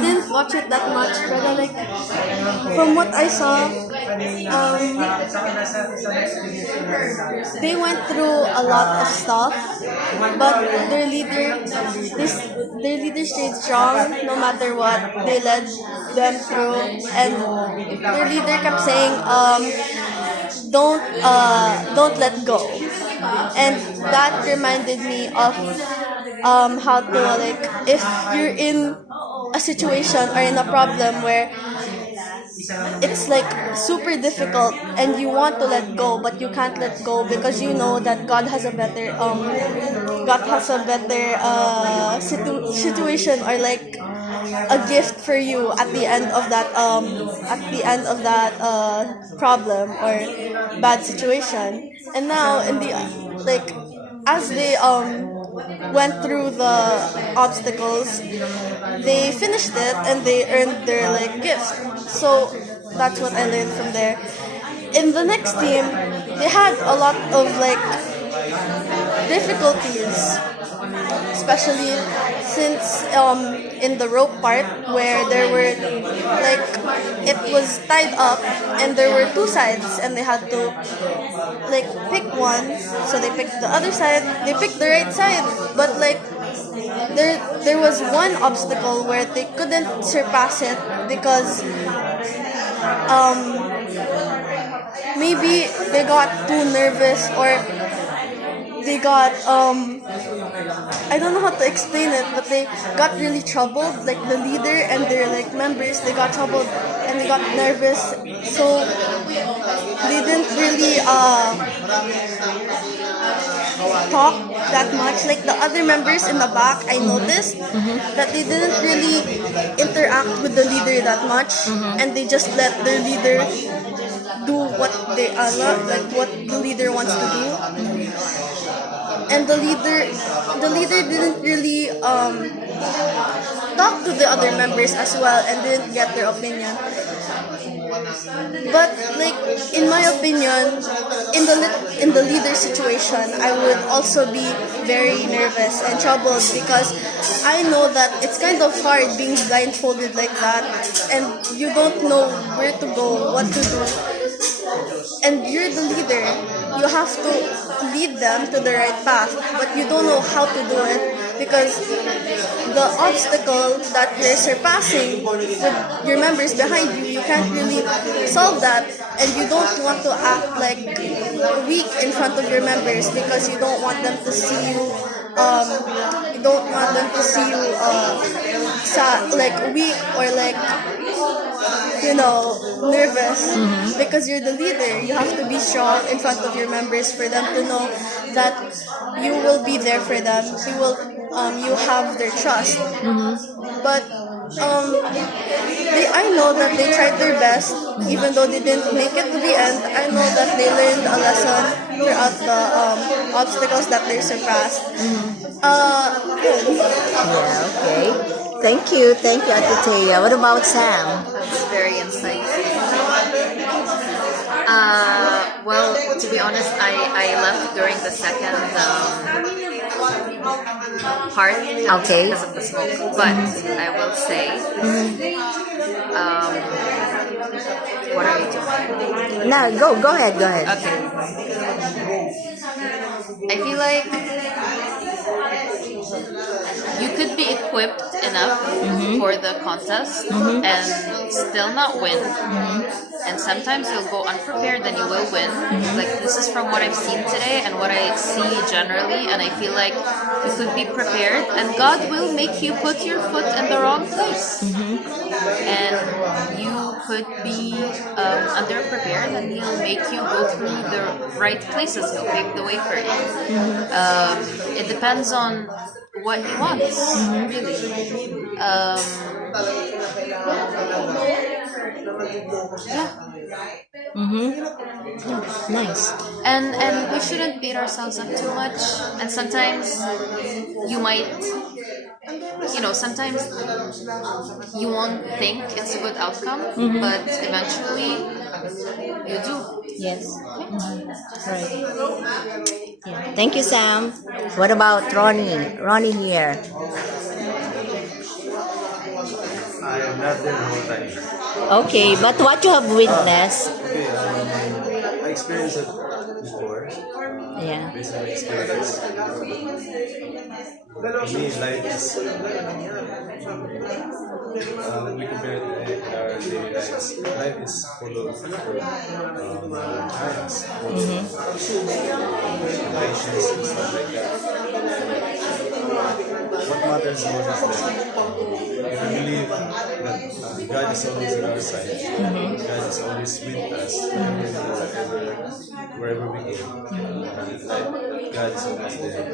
didn't watch it that much, but like from what I saw, they went through a lot of stuff, but this their leader stayed strong no matter what they led them through, and their leader kept saying, don't let go, and that reminded me of how to, like, if you're in a situation or in a problem where it's like super difficult and you want to let go but you can't let go because you know that God has a better situation, or like a gift for you at the end of that problem or bad situation. And now in the like as they went through the obstacles, they finished it and they earned their like gifts. So that's what I learned from there. In the next team, they had a lot of like difficulties, especially since in the rope part where there were like it was tied up and there were two sides and they had to like pick one. So they picked the other side, they picked the right side, but like there was one obstacle where they couldn't surpass it because maybe they got too nervous, or they got I don't know how to explain it, but they got really troubled, like the leader and their like members, they got troubled and they got nervous, so they didn't really talk that much. Like the other members in the back, I noticed that they didn't really interact with the leader that much, and they just let their leader do what they like what the leader wants to do. And the leader didn't really talk to the other members as well and didn't get their opinion. But like in my opinion, in the leader situation, I would also be very nervous and troubled because I know that it's kind of hard being blindfolded like that, and you don't know where to go, what to do. And you're the leader, you have to lead them to the right path, but you don't know how to do it because the obstacle that you're surpassing with your members behind you, you can't really solve that, and you don't want to act like weak in front of your members because you don't want them to see you like weak or like nervous, because you're the leader. You have to be strong in front of your members for them to know that you will be there for them. You have their trust. But I know that they tried their best, even though they didn't make it to the end. I know that they learned a lesson throughout the obstacles that they surpassed. Good. Yeah, okay. Thank you, Ate Thea. What about Sam? It's very insightful. Well, to be honest, I left during the second part because of the smoke. But I will say, what are you doing? No, go ahead. Okay. I feel like you could be equipped enough for the contest and still not win. And sometimes you'll go unprepared and you will win. Like, this is from what I've seen today and what I see generally, and I feel like you could be prepared and God will make you put your foot in the wrong place. And you could be underprepared and He'll make you go through the right places. He'll pave the way for you. It depends on what He wants, really. Nice. And we shouldn't beat ourselves up too much. And sometimes you might, sometimes you won't think it's a good outcome, but eventually you do. Yes. Right. Yeah. Thank you, Sam. What about Ronnie? Ronnie here. I am not there the whole time. Okay, but what you have witnessed? Okay, I experienced it before. Yeah. Based on my experience, me, life is, when we compare it to our daily lives, life is full of trials, full of patience and stuff like that. What matters most is that if we believe that God is always on our side, God is always with us, wherever we go, life, God is always there,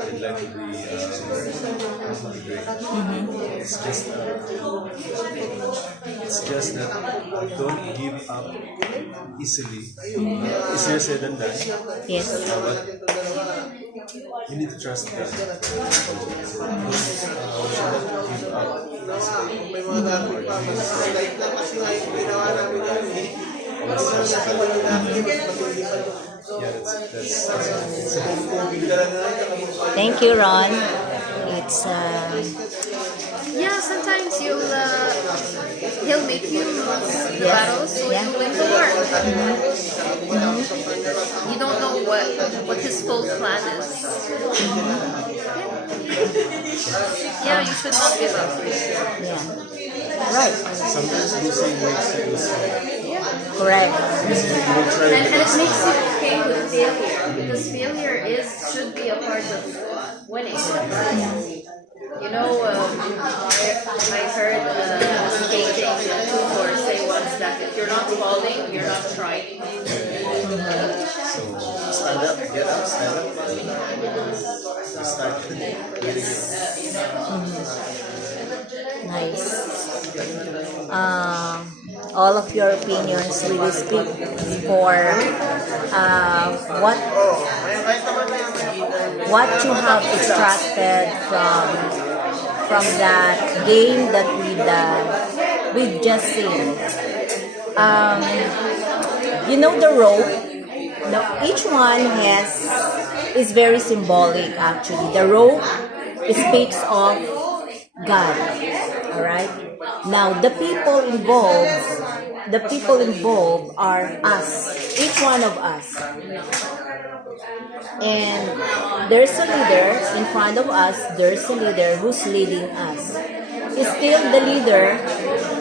and life will be great. It's just that don't give up easily. Easier said than done. Yes. But you need to trust God. Should not give up. Always trust God. Yeah, that's Thank you, Ron. It's Yeah, sometimes he'll make you lose the battle, so Yeah. you win the war. You don't know what his full plan is. Yeah, you should not give up. yeah. Right. sometimes losing makes you strong. Correct. And it makes you okay with failure, because failure should be a part of winning. You know, I heard skating tutor say once that if you're not falling, you're not trying. So stand up, get up, stand up. Start. Nice. All of your opinions really speak for what you have extracted from that game that we've just seen. You know the rope. Each one is very symbolic actually. The rope speaks of God. All right. Now the people involved are us. Each one of us. And there's a leader in front of us. There's a leader who's leading us. Still, the leader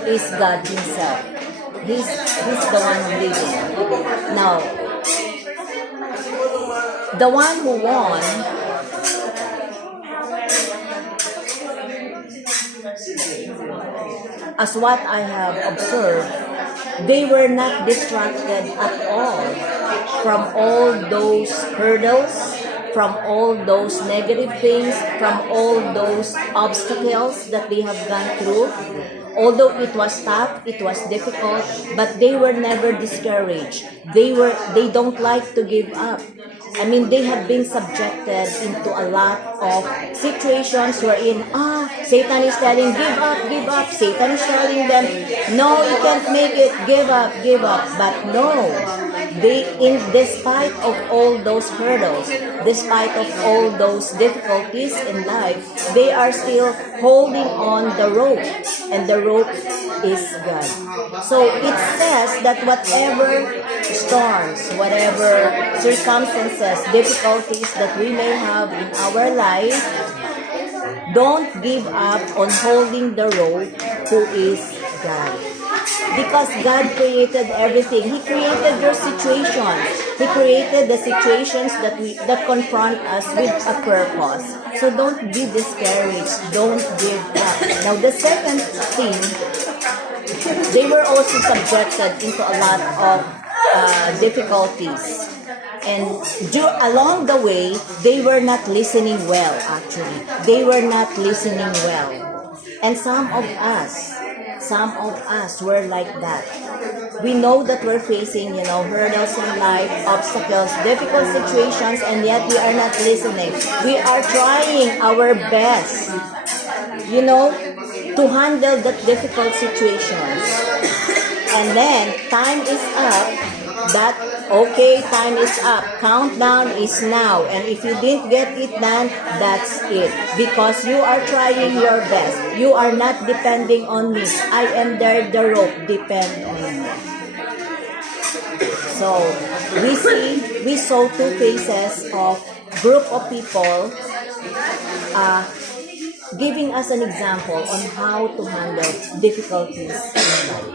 is God Himself. He's the one leading. Now, the one who won as what I have observed, they were not distracted at all from all those hurdles, from all those negative things, from all those obstacles that they have gone through. Although it was tough, it was difficult, but they were never discouraged. They don't like to give up. I mean, they have been subjected into a lot of situations wherein, Satan is telling, give up, give up. Satan is telling them, no, you can't make it, give up, give up. But no, despite of all those hurdles, despite of all those difficulties in life, they are still holding on the rope, and the rope is God. So it says that whatever storms, whatever circumstances, difficulties that we may have in our life, don't give up on holding the rope who is God. Because God created everything. He created your situations. He created the situations that confront us with a purpose. So don't be discouraged. Don't give up. Now the second thing, they were also subjected into a lot of difficulties. And along the way, they were not listening well, actually. They were not listening well. And some of us were like that. We know that we're facing, hurdles in life, obstacles, difficult situations, and yet we are not listening. We are trying our best, to handle that difficult situations. And then time is up, that Okay, time is up. Countdown is now. And if you didn't get it done, that's it. Because you are trying your best. You are not depending on me. I am there, the rope. Depend on me. So, we saw two cases of group of people giving us an example on how to handle difficulties in life.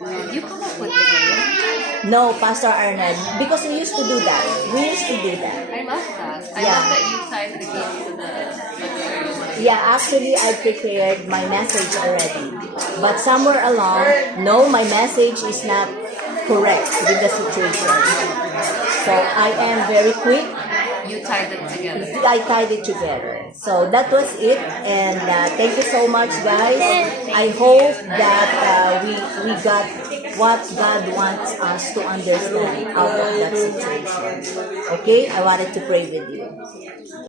Did you come up with the game? No, Pastor Arnett, because we used to do that. We used to do that. I love that. I Yeah. love that you tied the game to the lecture. Yeah, actually, I prepared my message already. But somewhere along, no, my message is not correct with the situation. So I am very quick. You tied it together. I tied it together. So that was it. And thank you so much, guys. I hope that we got what God wants us to understand out of that situation. Okay? I wanted to pray with you.